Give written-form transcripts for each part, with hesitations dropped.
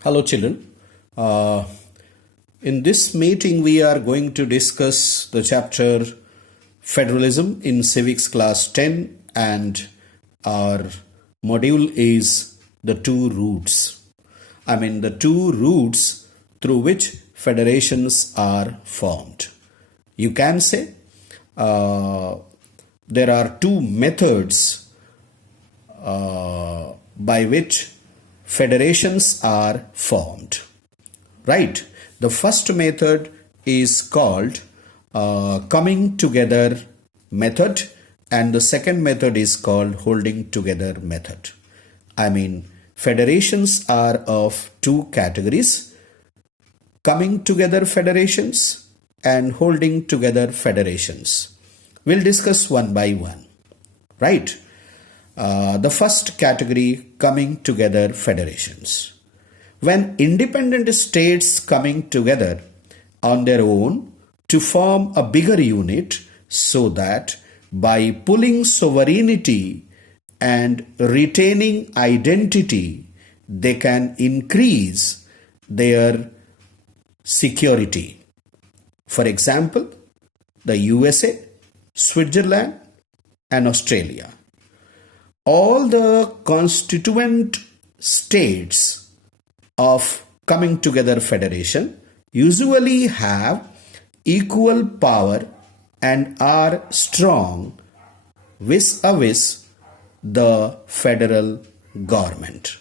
Hello children. In this meeting we are going to discuss the chapter Federalism in Civics class 10, and our module is the two routes. The two routes through which federations are formed. You can say there are two methods by which federations are formed, right? The first method is called coming together method, and the second method is called holding together method. Federations are of two categories: coming together federations and holding together federations. We'll discuss one by one, right? The first category, coming together federations. When independent states coming together on their own to form a bigger unit, so that by pulling sovereignty and retaining identity, they can increase their security. For example, the USA, Switzerland, and Australia. All the constituent states of coming together federation usually have equal power and are strong vis-a-vis the federal government.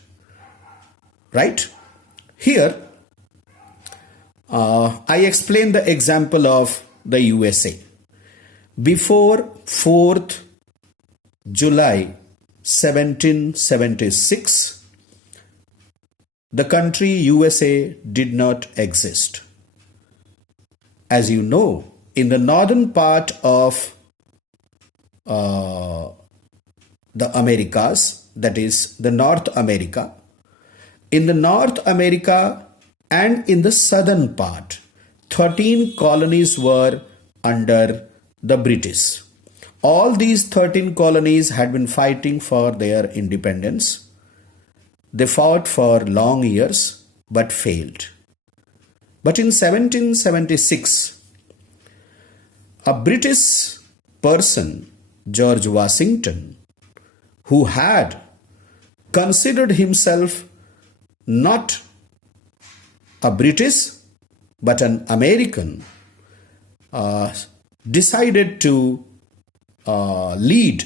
Right? Here, I explain the example of the USA. Before 4th July 1776, the country USA did not exist. As you know, in the northern part of the Americas, that is the North America, in the North America and in the southern part, 13 colonies were under the British. All these 13 colonies had been fighting for their independence. They fought for long years but failed. But in 1776, a British person, George Washington, who had considered himself not a British but an American, decided to lead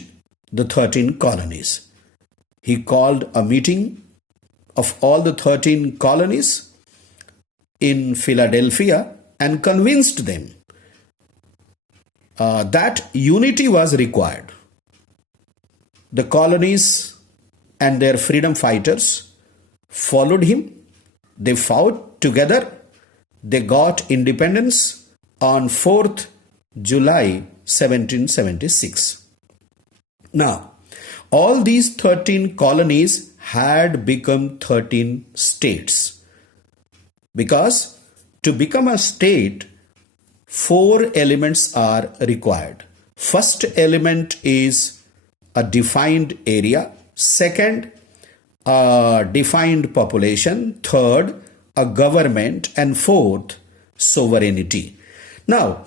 the 13 colonies. He called a meeting of all the 13 colonies in Philadelphia and convinced them that unity was required. The colonies and their freedom fighters followed him. They fought together. They got independence on 4th July 1776. Now, all these 13 colonies had become 13 states, because to become a state, 4 elements are required. First element is a defined area. Second, a defined population. Third, a government. And fourth, sovereignty. Now,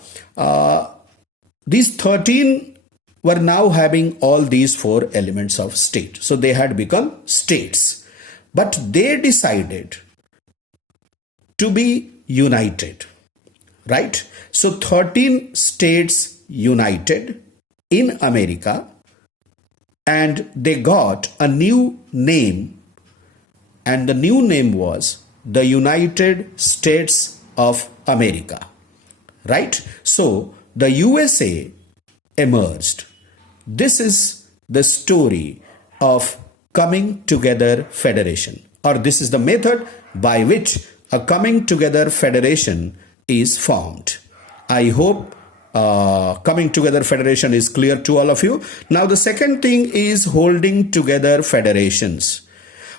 these 13 were now having all these 4 elements of state. So they had become states. But they decided to be united. Right? So 13 states united in America, and they got a new name, and the new name was the United States of America. Right? So the USA emerged. This is the story of coming together federation, or this is the method by which a coming together federation is formed. I hope coming together federation is clear to all of you. Now the second thing is holding together federations.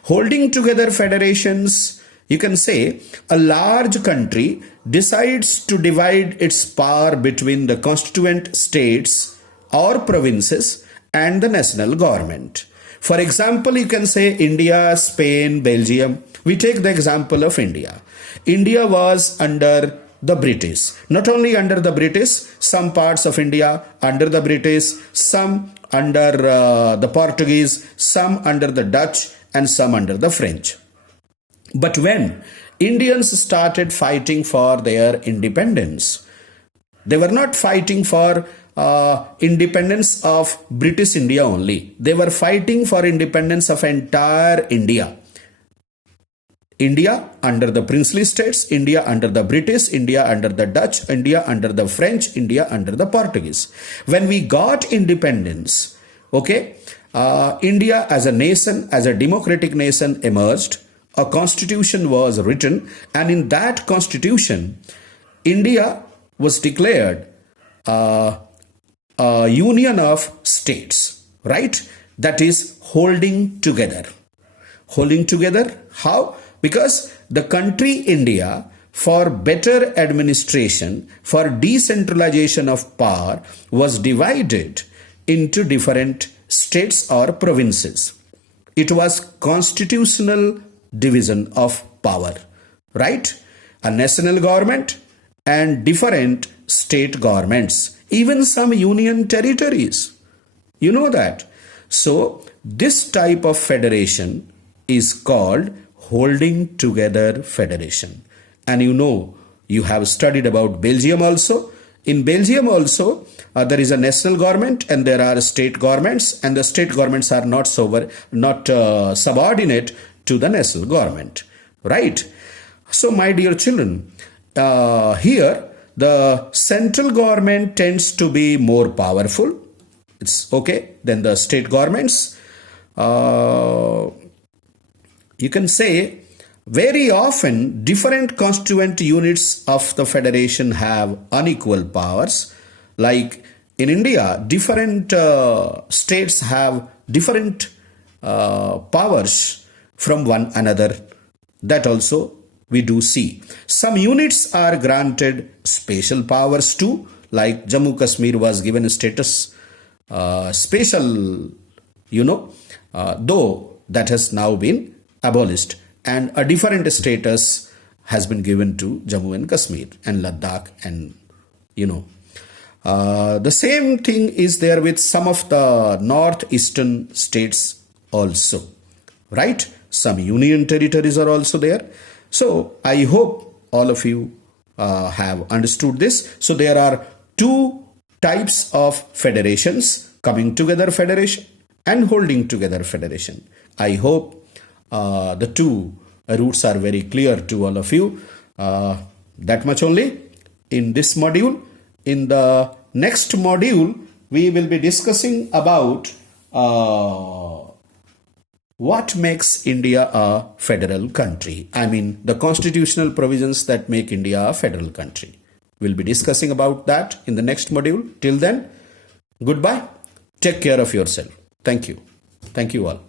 Holding together federations, you can say a large country decides to divide its power between the constituent states or provinces and the national government. For example, you can say India, Spain, Belgium, We take the example of India. India was under the British. Not only under the British, some parts of India under the British, some under the Portuguese, some under the Dutch, and some under the French. But when Indians started fighting for their independence, they were not fighting for independence of British India only. They were fighting for independence of entire India. India under the princely states, India under the British, India under the Dutch, India under the French, India under the Portuguese. When we got independence, India as a nation, as a democratic nation emerged. A constitution was written, and in that constitution, India was declared a union of states, right? That is holding together. Holding together, how? Because the country India, for better administration, for decentralization of power, was divided into different states or provinces. It was constitutional division of power, right? A national government and different state governments, even some union territories. You know that. So this type of federation is called holding together federation. And you have studied about Belgium also. In Belgium also, there is a national government and there are state governments, and the state governments are not subordinate to the national government, right? So my dear children, here the central government tends to be more powerful. It's okay than the state governments. You can say very often different constituent units of the federation have unequal powers. Like in India, different states have different powers from one another. That also we do see. Some units are granted special powers too, like Jammu Kashmir was given a status special, though that has now been abolished, and a different status has been given to Jammu and Kashmir and Ladakh, and the same thing is there with some of the northeastern states also, right? Some union territories are also there. So I hope all of you have understood this. So there are two types of federations: coming together federation and holding together federation. I hope the two roots are very clear to all of you. That much only in this module. In the next module, we will be discussing about what makes India a federal country. I mean, the constitutional provisions that make India a federal country. We'll be discussing about that in the next module. Till then, goodbye. Take care of yourself. Thank you. Thank you all.